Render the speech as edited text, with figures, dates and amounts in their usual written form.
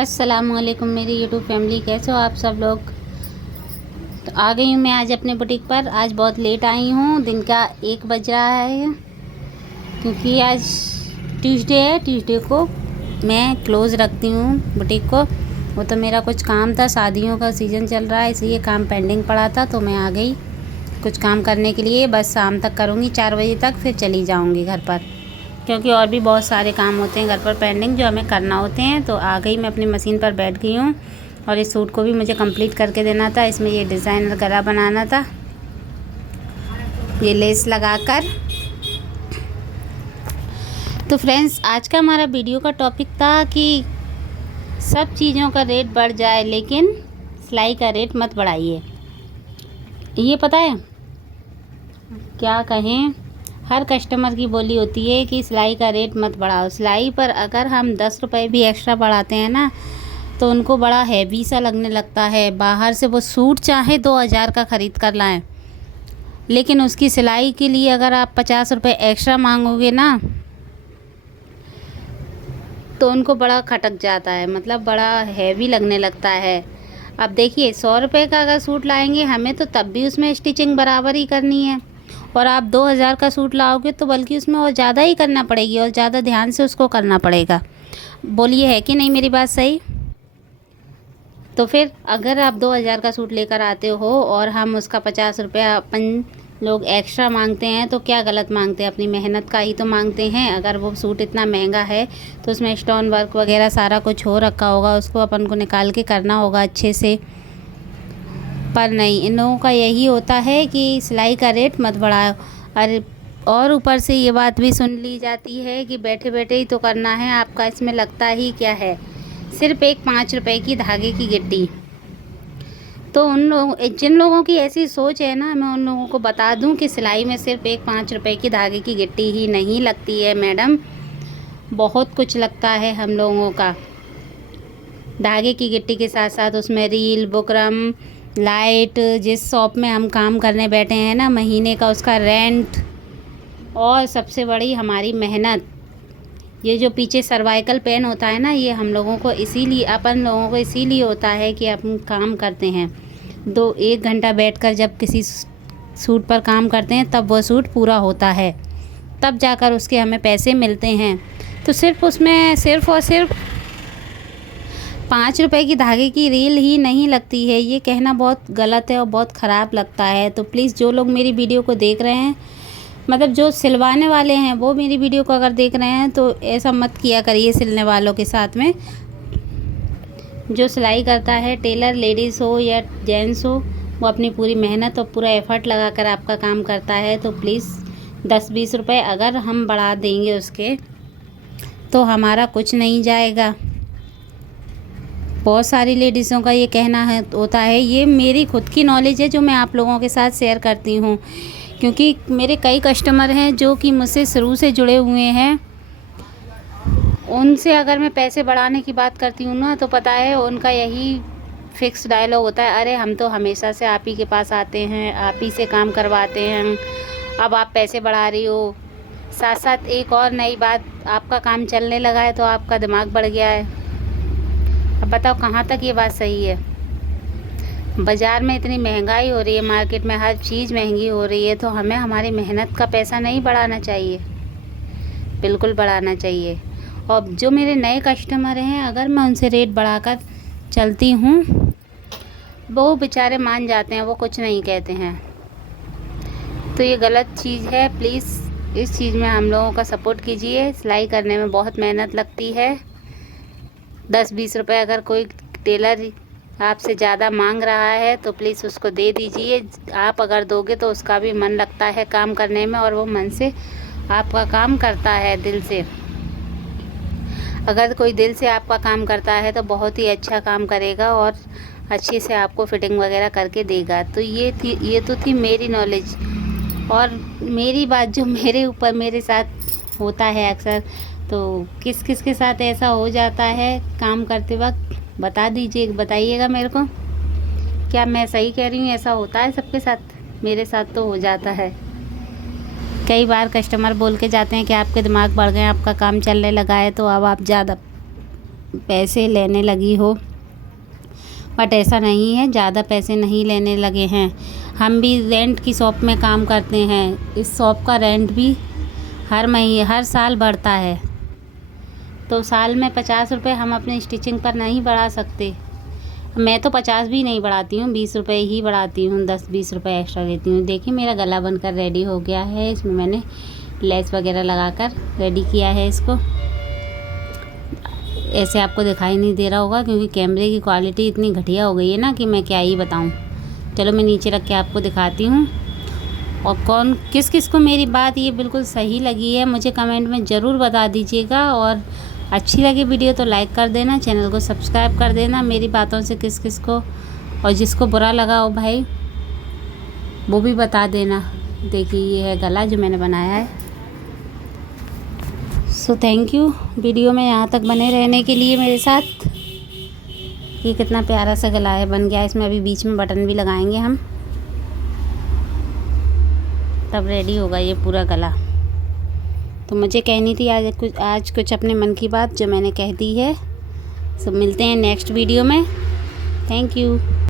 अस्सलामुअलैकुम मेरी YouTube family, कैसे हो आप सब लोग। तो आ गई हूँ मैं आज अपने बुटीक पर। आज बहुत लेट आई हूँ, दिन का 1 बज रहा है क्योंकि आज ट्यूसडे है। ट्यूसडे को मैं क्लोज़ रखती हूँ बुटीक को। वो तो मेरा कुछ काम था, शादियों का सीज़न चल रहा है इसलिए काम पेंडिंग पड़ा था, तो मैं आ गई कुछ काम करने के लिए। बस शाम तक करूँगी 4 बजे तक, फिर चली जाऊँगी घर पर, क्योंकि और भी बहुत सारे काम होते हैं घर पर पेंडिंग जो हमें करना होते हैं। तो आ गई मैं अपनी मशीन पर बैठ गई हूँ और इस सूट को भी मुझे कंप्लीट करके देना था। इसमें ये डिज़ाइनर गला बनाना था, ये लेस लगाकर। तो फ्रेंड्स, आज का हमारा वीडियो का टॉपिक था कि सब चीज़ों का रेट बढ़ जाए लेकिन सिलाई का रेट मत बढ़ाइए। ये पता है क्या कहें, हर कस्टमर की बोली होती है कि सिलाई का रेट मत बढ़ाओ। सिलाई पर अगर हम 10 रुपये भी एक्स्ट्रा बढ़ाते हैं ना, तो उनको बड़ा हैवी सा लगने लगता है। बाहर से वो सूट चाहे 2000 का ख़रीद कर लाएं, लेकिन उसकी सिलाई के लिए अगर आप 50 रुपये एक्स्ट्रा मांगोगे ना, तो उनको बड़ा खटक जाता है, मतलब बड़ा हैवी लगने लगता है। अब देखिए, 100 रुपये का अगर सूट लाएंगे हमें, तो तब भी उसमें स्टिचिंग बराबर ही करनी है। और आप 2000 का सूट लाओगे तो बल्कि उसमें और ज़्यादा ही करना पड़ेगी और ज़्यादा ध्यान से उसको करना पड़ेगा। बोलिए, है कि नहीं मेरी बात सही। तो फिर अगर आप 2000 का सूट लेकर आते हो और हम उसका 50 रुपया अपन लोग एक्स्ट्रा मांगते हैं, तो क्या गलत मांगते हैं, अपनी मेहनत का ही तो मांगते हैं। अगर वो सूट इतना महंगा है तो उसमें स्टोन वर्क वगैरह सारा कुछ हो रखा होगा, उसको अपन को निकाल के करना होगा अच्छे से। पर नहीं, इन लोगों का यही होता है कि सिलाई का रेट मत बढ़ाओ। अरे, और ऊपर से ये बात भी सुन ली जाती है कि बैठे बैठे ही तो करना है आपका, इसमें लगता ही क्या है, सिर्फ एक 5 रुपए की धागे की गिट्टी। तो जिन लोगों की ऐसी सोच है ना, मैं उन लोगों को बता दूं कि सिलाई में सिर्फ एक 5 रुपए की धागे की गिट्टी ही नहीं लगती है मैडम, बहुत कुछ लगता है हम लोगों का। धागे की गिट्टी के साथ साथ उसमें रील, बुकरम, लाइट, जिस शॉप में हम काम करने बैठे हैं ना, महीने का उसका रेंट, और सबसे बड़ी हमारी मेहनत। ये जो पीछे सर्वाइकल पेन होता है ना, ये हम लोगों को इसीलिए, अपन लोगों को इसीलिए होता है कि अपन काम करते हैं 1 घंटा बैठकर जब किसी सूट पर काम करते हैं, तब वो सूट पूरा होता है, तब जाकर उसके हमें पैसे मिलते हैं। तो सिर्फ उसमें सिर्फ और सिर्फ 5 रुपए की धागे की रील ही नहीं लगती है। ये कहना बहुत गलत है और बहुत ख़राब लगता है। तो प्लीज़ जो लोग मेरी वीडियो को देख रहे हैं, मतलब जो सिलवाने वाले हैं, वो मेरी वीडियो को अगर देख रहे हैं तो ऐसा मत किया करिए सिलने वालों के साथ में। जो सिलाई करता है, टेलर लेडीज़ हो या जेंट्स हो, वो अपनी पूरी मेहनत और पूरा एफ़र्ट लगा कर आपका काम करता है। तो प्लीज़ 10-20 रुपये अगर हम बढ़ा देंगे उसके, तो हमारा कुछ नहीं जाएगा। बहुत सारी लेडीज़ों का ये कहना है होता है, ये मेरी खुद की नॉलेज है जो मैं आप लोगों के साथ शेयर करती हूँ, क्योंकि मेरे कई कस्टमर हैं जो कि मुझसे शुरू से जुड़े हुए हैं। उनसे अगर मैं पैसे बढ़ाने की बात करती हूँ ना, तो पता है उनका यही फिक्स डायलॉग होता है, अरे हम तो हमेशा से आप ही के पास आते हैं, आप ही से काम करवाते हैं, अब आप पैसे बढ़ा रही हो। साथ साथ एक और नई बात, आपका काम चलने लगा है तो आपका दिमाग बढ़ गया है। अब बताओ कहाँ तक ये बात सही है। बाज़ार में इतनी महंगाई हो रही है, मार्केट में हर चीज़ महंगी हो रही है, तो हमें हमारी मेहनत का पैसा नहीं बढ़ाना चाहिए, बिल्कुल बढ़ाना चाहिए। और जो मेरे नए कस्टमर हैं, अगर मैं उनसे रेट बढ़ाकर चलती हूँ, वो बेचारे मान जाते हैं, वो कुछ नहीं कहते हैं। तो ये गलत चीज़ है। प्लीज़ इस चीज़ में हम लोगों का सपोर्ट कीजिए। सिलाई करने में बहुत मेहनत लगती है। 10-20 रुपये अगर कोई टेलर आपसे ज़्यादा मांग रहा है तो प्लीज़ उसको दे दीजिए। आप अगर दोगे तो उसका भी मन लगता है काम करने में, और वो मन से आपका काम करता है, दिल से। अगर कोई दिल से आपका काम करता है तो बहुत ही अच्छा काम करेगा और अच्छे से आपको फिटिंग वगैरह करके देगा। तो ये तो थी मेरी नॉलेज और मेरी बात, जो मेरे ऊपर मेरे साथ होता है अक्सर। तो किस किस के साथ ऐसा हो जाता है काम करते वक्त, बता दीजिए, बताइएगा मेरे को। क्या मैं सही कह रही हूँ, ऐसा होता है सबके साथ? मेरे साथ तो हो जाता है। कई बार कस्टमर बोल के जाते हैं कि आपके दिमाग बढ़ गए, आपका काम चलने लगा है, तो अब आप ज़्यादा पैसे लेने लगी हो, बट ऐसा नहीं है, ज़्यादा पैसे नहीं लेने लगे हैं। हम भी रेंट की शॉप में काम करते हैं, इस शॉप का रेंट भी हर साल बढ़ता है, तो साल में 50 रुपये हम अपने स्टिचिंग पर नहीं बढ़ा सकते। मैं तो 50 भी नहीं बढ़ाती हूँ, 20 रुपये ही बढ़ाती हूँ, 10-20 रुपये एक्स्ट्रा लेती हूँ। देखिए मेरा गला बनकर रेडी हो गया है, इसमें मैंने लेस वगैरह लगाकर रेडी किया है इसको। ऐसे आपको दिखाई नहीं दे रहा होगा क्योंकि कैमरे की क्वालिटी इतनी घटिया हो गई है ना कि मैं क्या ही बताऊँ। चलो मैं नीचे रख के आपको दिखाती हूँ। और किस किस को मेरी बात ये बिल्कुल सही लगी है मुझे कमेंट में ज़रूर बता दीजिएगा, और अच्छी लगी वीडियो तो लाइक कर देना, चैनल को सब्सक्राइब कर देना मेरी बातों से किस किस को, और जिसको बुरा लगा हो भाई वो भी बता देना। देखिए ये है गला जो मैंने बनाया है। सो थैंक यू वीडियो में यहाँ तक बने रहने के लिए मेरे साथ। ये कितना प्यारा सा गला है बन गया, इसमें अभी बीच में बटन भी लगाएंगे हम, तब रेडी होगा ये पूरा गला। तो मुझे कहनी थी आज कुछ अपने मन की बात जो मैंने कह दी है। सब मिलते हैं नेक्स्ट वीडियो में। Thank you.